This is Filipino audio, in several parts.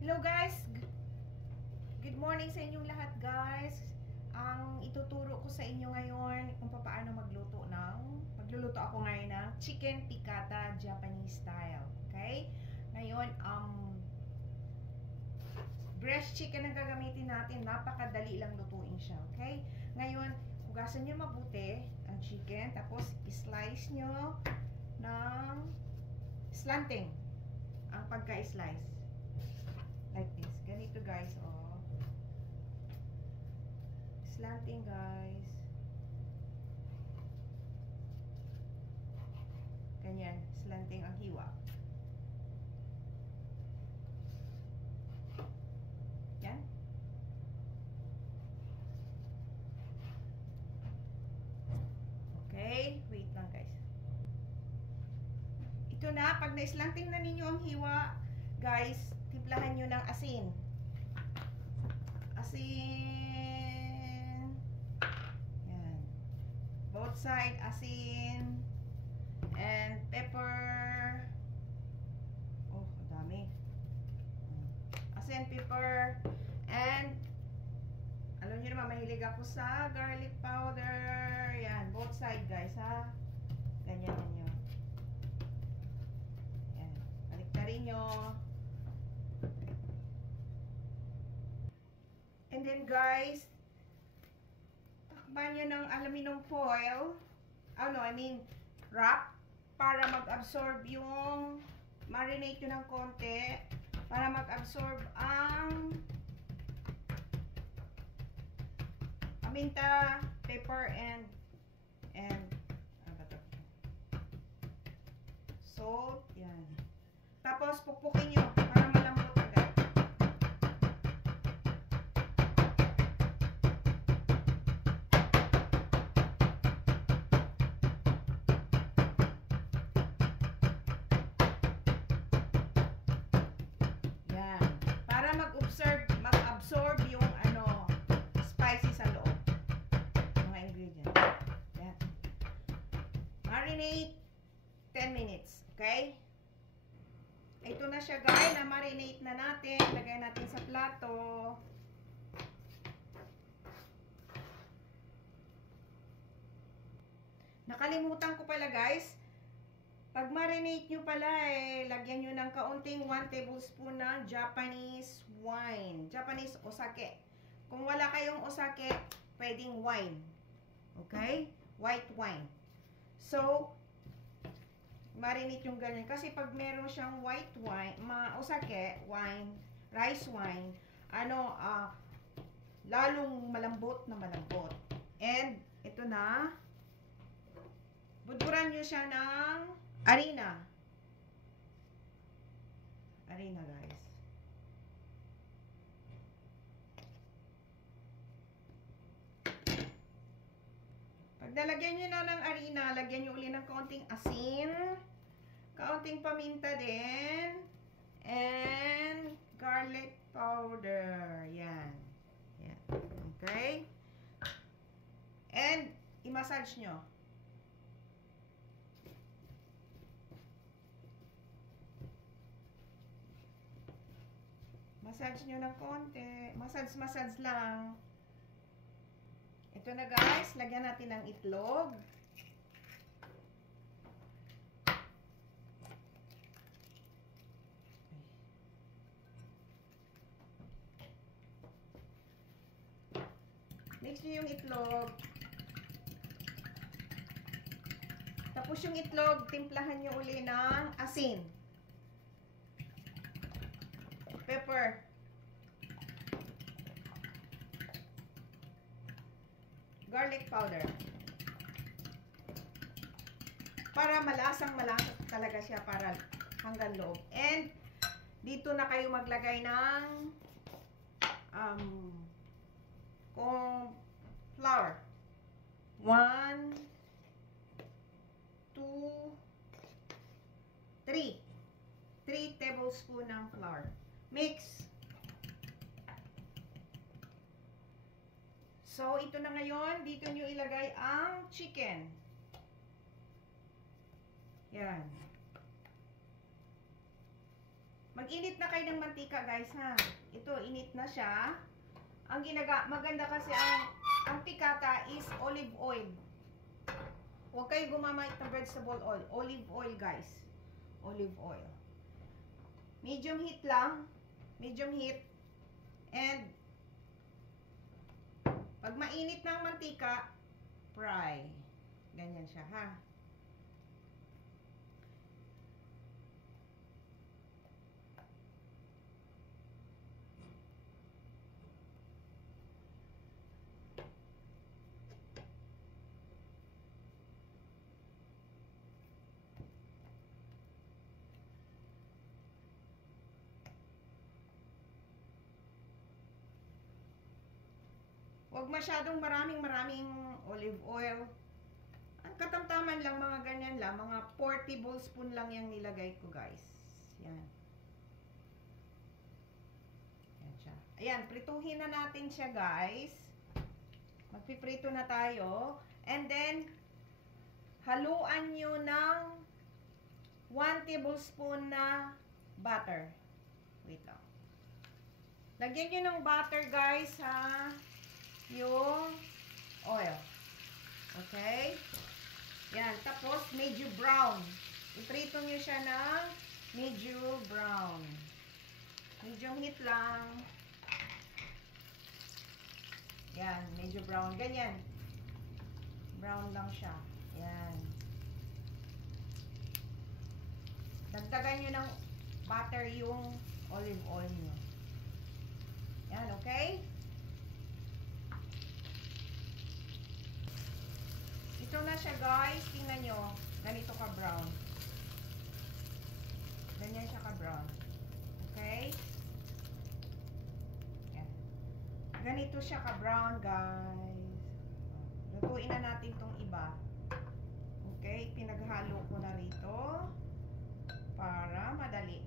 Hello guys! Good morning sa inyong lahat guys! Ang ituturo ko sa inyo ngayon kung paano magluluto ako ngayon ng chicken piccata Japanese style. Okay? Ngayon, breast chicken ang gagamitin natin. Napakadali lang lutuin siya. Okay? Ngayon, hugasan nyo mabuti ang chicken. Tapos, slice nyo ng slanting ang pagka-slice. Like this. Ganito guys, oh. Slanting guys. Ganyan. Slanting ang hiwa. Yan. Okay. Wait lang guys. Ito na. Pag na-slanting na ninyo ang hiwa, guys, timplahan nyo ng asin. Asin. Yan. Both side asin. And pepper. Oh, dami. Asin, pepper. And, alam nyo naman, mahilig ako sa garlic powder. Yan. Both side, guys, ha. Ganyan nyo. Yan. Baliktarin nyo. And then guys, takpan nyo ng aluminum foil, wrap, para mag-absorb yung, marinate nyo ng konti, para mag-absorb ang paminta, pepper, and ano ba ito? Salt, yan. Tapos, pukpukin nyo, para malambot agad. Mag-absorb yung spicy sa loob. Mga ingredients. Yan. Marinate 10 minutes. Okay? Ito na siya guys. Na-marinate na natin. Lagay natin sa plato. Nakalimutan ko pala guys. Pag marinate nyo pala, lagyan nyo ng kaunting 1 tablespoon na Japanese wine. Japanese osake. Kung wala kayong osake, pwedeng wine. Okay? White wine. So, marinate yung ganyan. Kasi pag meron siyang white wine, osake, wine, rice wine, lalong malambot na malambot. And, ito na. Budburan nyo siya ng harina. Harina, guys. Pag nalagyan nyo na ng harina, lagyan nyo uli ng kaunting asin, kaunting paminta din, and garlic powder. Yan. Yan. Okay? And, i-massage nyo. Massage nyo ng konti. Massage lang. Ito na guys. Lagyan natin ng itlog. Mix nyo yung itlog. Tapos yung itlog, timplahan nyo uli ng asin. Pepper. Garlic powder. Para malasang-malasa talaga siya, para hanggang loob. And, dito na kayo maglagay ng flour. 1, 2, 3. 3 tablespoon ng flour. Mix. So, ito na ngayon. Dito nyo ilagay ang chicken. Yan. Mag-init na kayo ng mantika, guys, ha. Ito, init na siya. Ang maganda kasi ang pikata is olive oil. Huwag kayo gumamit ng vegetable oil. Olive oil, guys. Olive oil. Medium heat lang. Medium heat. And pag mainit na ang mantika, fry. Ganyan siya, ha. Huwag masyadong maraming olive oil. Ang katamtaman lang, mga ganyan lang. Mga 4 tablespoon lang yung nilagay ko, guys. Yan. Yan siya. Ayan, prituhin na natin siya, guys. Magpiprito na tayo. And then, haluan nyo ng 1 tablespoon na butter. Wait lang. Lagyan nyo ng butter, guys, ha. Yung oil. Okay? Yan. Tapos, medyo brown. Iprito nyo siya ng medyo brown. Medyo heat lang. Yan. Medyo brown. Ganyan. Brown lang siya. Yan. Dagdagan nyo ng butter yung olive oil nyo. Yan. Okay? Ito na siya, guys. Tingnan nyo. Ganito ka brown. Ganyan siya ka brown. Okay? Yan. Ganito siya ka brown, guys. Lutuin na natin tong iba. Okay? Pinaghalo ko na rito. Para madali.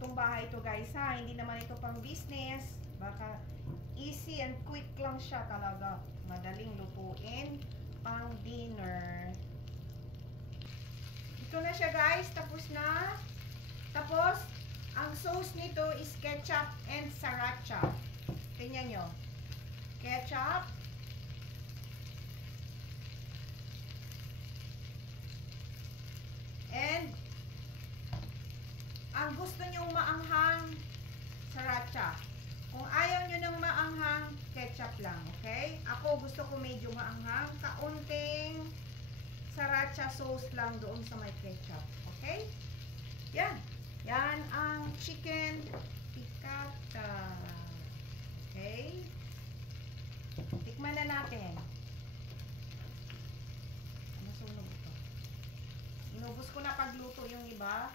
Lutong bahay ito, guys, ha. Hindi naman ito pang business. Baka easy and quick lang siya talaga. Madaling lutuin. Pang dinner. Ito na siya, guys. Tapos na. Tapos, ang sauce nito is ketchup and sriracha. Tingnan nyo. Ketchup. And ang gusto nyong maanghang, sriracha. Kung ayaw nyo ng maanghang, ketchup lang, okay? Ako gusto ko medyo maanghang, kaunting sriracha sauce lang doon sa may ketchup, okay? Yan. Yan ang chicken piccata. Okay? Tikman na natin. Nasunog ito. Inubos ko na pagluto yung iba.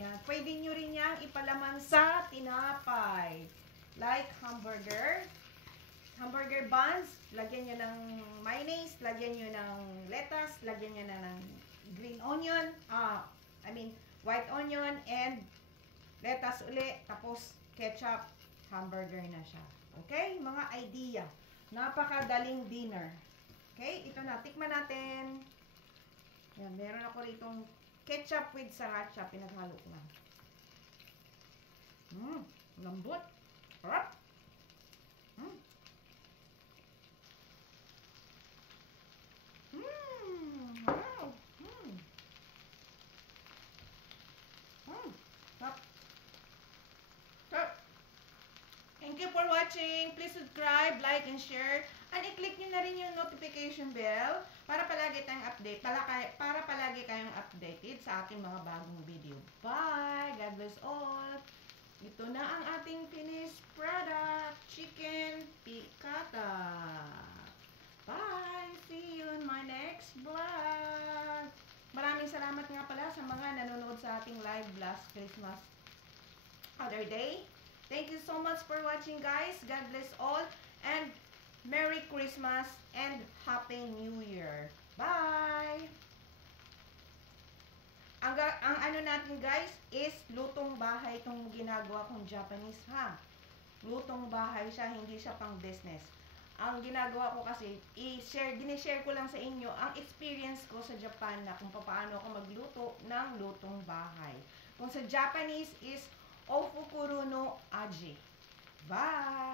Yan. Pwede nyo rin yang ipalaman sa tinapay. Like hamburger. Hamburger buns. Lagyan nyo ng mayonnaise. Lagyan nyo ng lettuce. Lagyan nyo na ng green onion. White onion and lettuce uli. Tapos ketchup. Hamburger na siya. Okay? Mga idea. Napakadaling dinner. Okay? Ito na. Tikman natin. Yan. Meron ako ritong ketchup with sriracha, pinaghalo ko lang. Lambot. Harap. Wow. Thank you for watching. Please subscribe, like, and share. And i-click nyo na rin yung notification bell para palagi tayong update, para palagi kayong updated sa ating mga bagong video. Bye! God bless all! Ito na ang ating finished product, chicken piccata. Bye! See you in my next vlog! Maraming salamat nga pala sa mga nanonood sa ating live last Christmas other day. Thank you so much for watching, guys. God bless all. And Merry Christmas and Happy New Year. Bye! Ang ano natin, guys, is lutong bahay itong ginagawa kong Japanese, ha? Lutong bahay siya, hindi siya pang business. ang ginagawa ko kasi, dinishare ko lang sa inyo ang experience ko sa Japan na kung paano ako magluto ng lutong bahay. Kung sa Japanese is Ofukuro no Aji. Bye!